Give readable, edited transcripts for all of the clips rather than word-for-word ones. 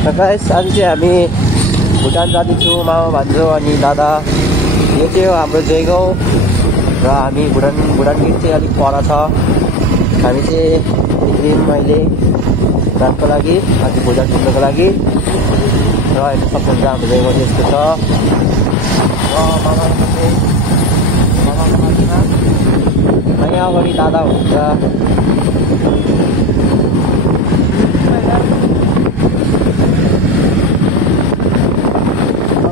Guys आज चाहिँ हामी भुटान जाँदैछौँ मामा भान्जो अनि दादा। यो चाहिँ हो हाम्रो जयगाउँ र हामी भुटान गेट चाहिँ अलिक पर छ। हामी चाहिँ निक्लियौँ अहिले भुटानको लागि, आज भुटान घुम्नको लागि। र हेर्नु सक्नुहुन्छ हाम्रो जयगाउँ चाहिँ यस्तो छ। र मामाको लागिमा यहाँ अगाडि दादा हुन्छ।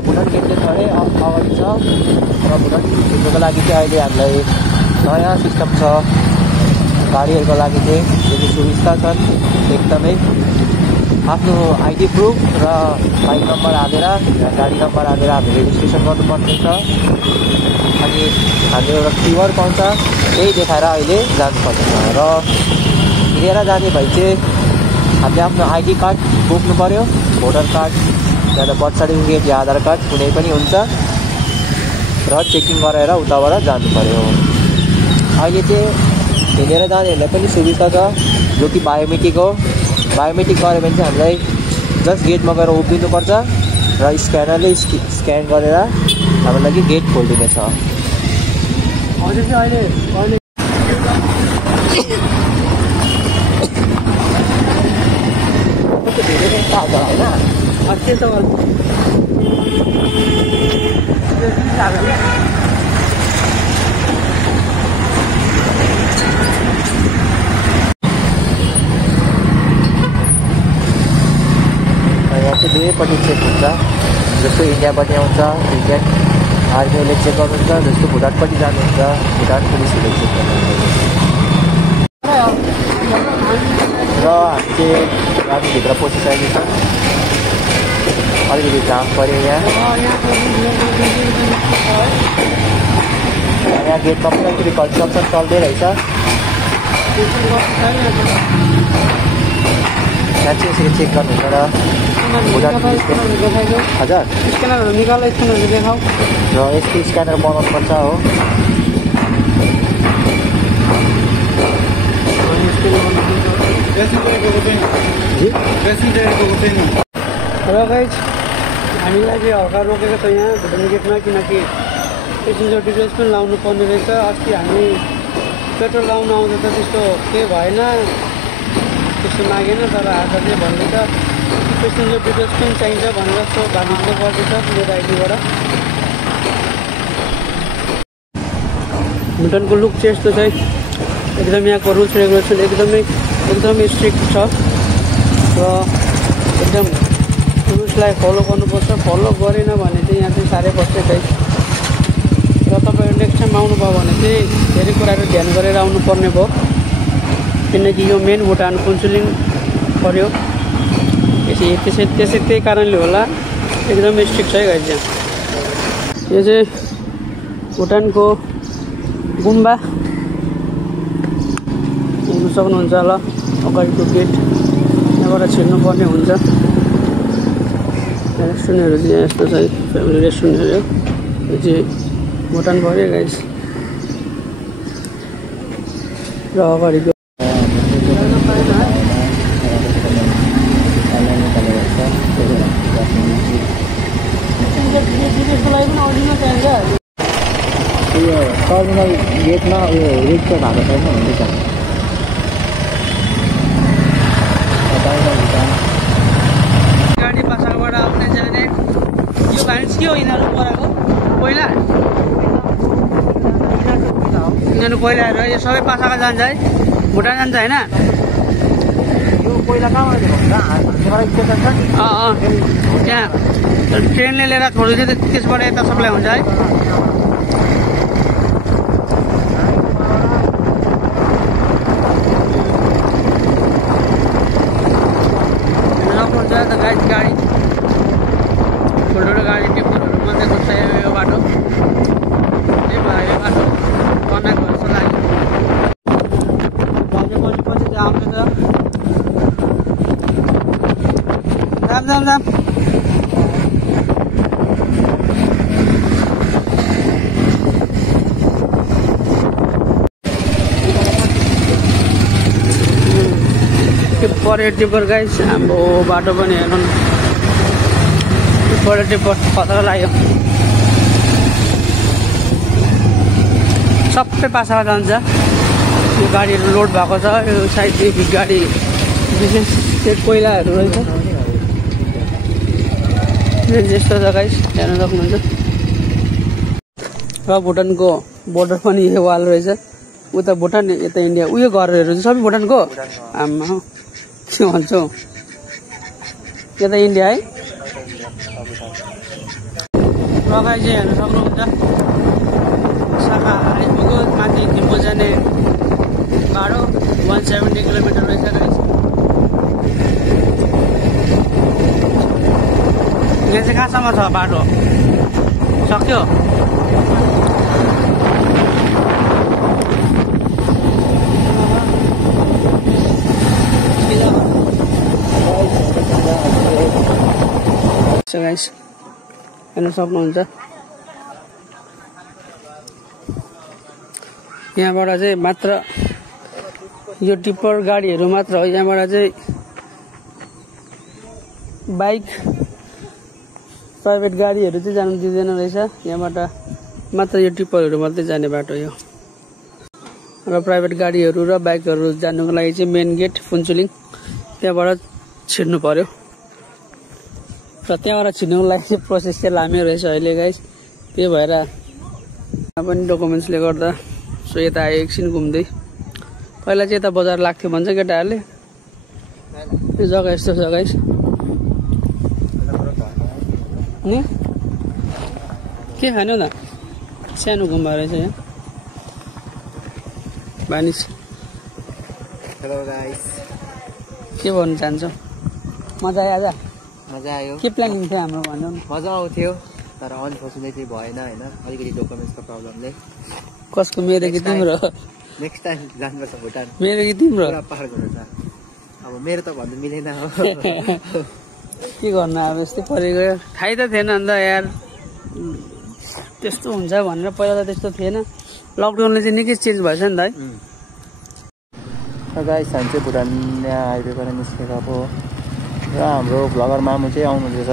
भुटान गेट चाहिँ थोरै अगाडि छ र भुटान घुम्नुको लागि चाहिँ अहिले हामीलाई नयाँ सिस्टम छ गाडीहरूको लागि चाहिँ, जो चाहिँ सुविस्ता छन् एकदमै। आफ्नो आइडी प्रुफ र बाइक नम्बर हालेर गाडी नम्बर हालेर हामीले रेजिस्ट्रेसन गर्नुपर्ने छ। अनि हाम्रो एउटा क्युआर पाउँछ, त्यही देखाएर अहिले जानुपर्छ। र हिँडेर जाने भए चाहिँ हामीले आफ्नो आइडी कार्ड बोक्नु पऱ्यो, भोटर कार्ड या त बर्थ सर्टिफिकेट या आधार कार्ड कुनै पनि हुन्छ, र चेकिङ गरेर उताबाट जानु पऱ्यो। अहिले चाहिँ हिँडेर जानेहरूलाई पनि सुविधा छ, जो कि बायोमेट्रिक हो। बायोमेट्रिक गऱ्यो भने चाहिँ हामीलाई जस्ट गेटमा गएर उभिनुपर्छ र स्क्यानरले स्क्यान गरेर हाम्रो लागि गेट खोलिदिनेछ। अहिले धेरै ताजा होइन यहाँ चाहिँ दुवैपट्टि चेक हुन्छ। जस्तो इन्डियापट्टि आउँछ इन्डियन आर्मीले चेक गर्नुहुन्छ, जस्तो भुटानपट्टि जानुहुन्छ भुटान पुलिसले चेक गर्नुहुन्छ। र हामी चाहिँ गाडीभित्र पसिसकेको छ। अलिकति जाम पऱ्यो यहाँ गेटमा पनि अलिकति कन्स्ट्रक्सन चल्दै रहेछ। यहाँ चाहिँ यसरी चेक गर्नुहुन्छ र भुटान हजुर स्क्यानरहरू निकाल, स्क्यानरहरू देखाऊ। र यस्तो स्क्यानर बनाउनु पर्छ हो। र गाइज हामीलाई चाहिँ हल्का रोकेको छ यहाँ भुटान गेटमा, किनकि पेसेन्जर डिटेल्स पनि लाउनु पर्ने रहेछ। अस्ति हामी पेट्रोल लाउनु आउँदा त त्यस्तो केही भएन, त्यस्तो मागेन। तर आज चाहिँ भन्दैछ पेसेन्जर डिटेल्स पनि चाहिन्छ भनेर सो भागिदिनु पर्दैछ मेरो आइडीबाट। भुटानको लुक चाहिँ यस्तो चाहिँ एकदम यहाँको रुल्स रेगुलेसन एकदमै स्ट्रिक्ट छ र एकदम रुल्सलाई फलो गर्नुपर्छ। फलो गरेन भने चाहिँ यहाँ चाहिँ साह्रै पर्छ गाइस। र तपाईँहरू नेक्स्ट टाइम आउनुभयो भने चाहिँ धेरै कुराहरू ध्यान गरेर आउनुपर्ने भयो, किनकि यो मेन भुटान काउन्सिलिङ पर्यो। त्यही कारणले होला एकदमै स्ट्रिक्ट छ है गाइस। यहाँ यो चाहिँ भुटानको गुम्बा हेर्नु सक्नुहुन्छ होला, अगाडिको गेट यहाँबाट छिर्नुपर्ने हुन्छ। रेस्टुरेन्टहरू चाहिँ यहाँ यस्तो छ, फ्यामिली रेस्टुरेन्टहरू। यो चाहिँ भुटान पऱ्यो गाइस। र अगाडिको टर्मिनल गेटमा उयो रिक्स भएको छैन हुँदैछ। गाडी पासाबाट आउने जाने यो भाइस के हो यिनीहरू परेको पहिला, यिनीहरू पहिला हेरेर यो सबै पासाका जान्छ है, भुटान जान्छ होइन। यो पहिला कहाँबाट स्टेसन छ नि, त्यहाँ ट्रेनले लिएर छोडिदिन्छ, त्यसबाट यता सप्लाई हुन्छ है। गाडी ठुल्ठुलो गाडी टेक्टरहरू मात्रै कुद्छ यो बाटो, त्यही भएर यो बाटो बनाएको जस्तो लाग्यो। पछि आउँछ त जाम पर्यटक गाइस हाम्रो बाटो पनि हेर्नु बडा टिप्पर खतरा लाग्यो सबै पासामा जान्छ यो गाडीहरू लोड भएको छ यो साइड गाडी विशेष चाहिँ कोइलाहरू रहेछ यस्तो छ गाइस हेर्न सक्नुहुन्छ र भुटानको बोर्डर पनि यो वाल रहेछ उता भुटान यता इन्डिया उयो घरहरू चाहिँ सबै भुटानको आमा के भन्छौ यता इन्डिया है लगाइ चाहिँ हेर्न सक्नुहुन्छ शाखा आइपुग्यो माथि थिम्पू जाने बाटो 170 किलोमिटर रहेछ गाइस यहाँ चाहिँ कहाँसम्म छ बाटो सक्यो गाइस हेर्न सक्नुहुन्छ यहाँबाट चाहिँ मात्र यो टिप्पर गाडीहरू मात्र हो यहाँबाट चाहिँ बाइक प्राइभेट गाडीहरू चाहिँ जानु दिँदैन रहेछ यहाँबाट मात्र यो टिप्परहरू मात्रै जाने बाटो यो र प्राइभेट गाडीहरू र बाइकहरू जानुको लागि चाहिँ मेन गेट फुन्चुलिङ त्यहाँबाट छिर्नु पर्यो र त्यहाँबाट छिर्नुको लागि चाहिँ प्रोसेस चाहिँ लामै रहेछ अहिले गाइस त्यही भएर पनि डकुमेन्ट्सले गर्दा सो यता आयो एकछिन घुम्दै पहिला चाहिँ यता बजार लाग्थ्यो भन्छ केटाहरूले यो जग्गा यस्तो छ गाइस नि के खानु त सानो गुम्बा रहेछ यहाँ बानिस हेलो गाइस के भन्नु चाहन्छौ मजा आयो आज मजा आयो के प्लानिङ थियो हाम्रो भन्नु न मजा आउँथ्यो तर अनफर्चुनेटली भएन हैन अलिकति डकुमेन्ट्सको प्रब्लमले कसको मेरो कि तिम्रो नेक्स्ट टाइम जानुपर्छ भुटान मेरो कि तिम्रो पुरा पहाड घुम्नु छ अब मेरो त भन्नु मिलेन हो के गर्नु अब यस्तै परिगयो थाहै त थिएन अन्त यार त्यस्तो हुन्छ भनेर पहिला त त्यस्तो थिएन लकडाउनले चाहिँ निकै चेन्ज भएछ नि त है गाइस हामी चाहिँ भुटान हाइवेबाट निस्केको अब र हाम्रो भ्लगर मामु चाहिँ आउनुहुँदैछ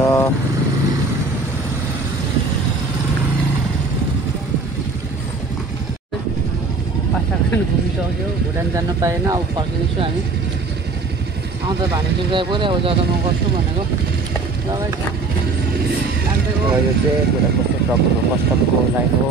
पासाखान घुमिसक्यो भुटान जान पाएन अब फर्किन्छौँ हामी आउँदा भाँडा टिप्दै पऱ्यो अब जग्गा म गर्छु भनेको लगाइ यो चाहिँ भुटानको फर्स्ट लाइन हो